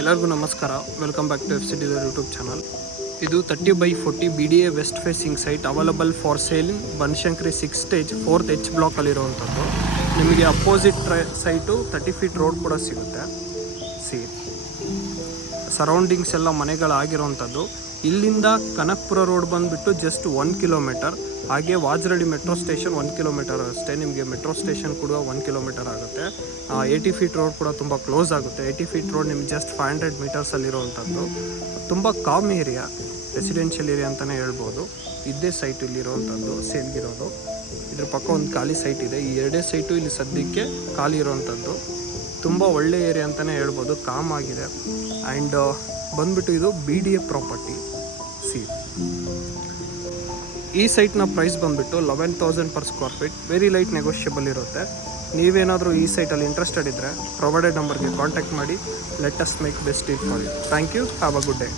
ಎಲ್ಲರಿಗೂ ನಮಸ್ಕಾರ. Welcome back to FC Dealer YouTube channel. ಇದು 30/40 BDA west facing site available for sale in Banashankari 6 stage 4th H ಬ್ಲಾಕಲ್ಲಿರುವಂಥದ್ದು. ನಿಮಗೆ opposite site 30 feet road ಕೂಡ ಸಿಗುತ್ತೆ. Surroundings ಎಲ್ಲ ಮನೆಗಳಾಗಿರೋವಂಥದ್ದು. ಇಲ್ಲಿಂದ ಕನಕಪುರ ರೋಡ್ ಬಂದುಬಿಟ್ಟು ಜಸ್ಟ್ 1 ಕಿಲೋಮೀಟರ್. ಹಾಗೆ ವಾಜರಳ್ಳಿ ಮೆಟ್ರೋ ಸ್ಟೇಷನ್ 1 ಕಿಲೋಮೀಟರ್ ಅಷ್ಟೇ. ನಿಮಗೆ ಮೆಟ್ರೋ ಸ್ಟೇಷನ್ ಕೂಡ 1 ಕಿಲೋಮೀಟರ್ ಆಗುತ್ತೆ. 80 ಫೀಟ್ ರೋಡ್ ಕೂಡ ತುಂಬ ಕ್ಲೋಸ್ ಆಗುತ್ತೆ. 80 ಫೀಟ್ ರೋಡ್ ನಿಮ್ಗೆ ಜಸ್ಟ್ 500 ಮೀಟರ್ಸಲ್ಲಿರುವಂಥದ್ದು. ತುಂಬ ಕಾಮ್ ಏರಿಯಾ, ರೆಸಿಡೆನ್ಷಿಯಲ್ ಏರಿಯಾ ಅಂತಲೇ ಹೇಳ್ಬೋದು. ಇದೇ ಸೈಟು ಇಲ್ಲಿರುವಂಥದ್ದು ಸೇಲ್ಗಿರೋದು. ಇದ್ರ ಪಕ್ಕ ಒಂದು ಖಾಲಿ ಸೈಟ್ ಇದೆ. ಈ ಎರಡೇ ಸೈಟು ಇಲ್ಲಿ ಸದ್ಯಕ್ಕೆ ಖಾಲಿ ಇರೋವಂಥದ್ದು. ತುಂಬ ಒಳ್ಳೆ ಏರಿಯಾ ಅಂತಲೇ ಹೇಳ್ಬೋದು, ಕಾಮ್ ಆಗಿದೆ. ಆ್ಯಂಡ್ ಬಂದುಬಿಟ್ಟು ಇದು BDA ಪ್ರಾಪರ್ಟಿ. ಈ ಸೈಟ್ನ ಪ್ರೈಸ್ ಬಂದುಬಿಟ್ಟು 11,000 per square feet. Very light negotiable ಇರುತ್ತೆ. ನೀವೇನಾದರೂ ಈ ಸೈಟಲ್ಲಿ ಇಂಟ್ರೆಸ್ಟೆಡ್ ಇದ್ದರೆ ಪ್ರೊವೈಡೆಡ್ ನಂಬರ್ಗೆ ಕಾಂಟ್ಯಾಕ್ಟ್ ಮಾಡಿ. Let us make best deal for you. Thank you. Have a good day.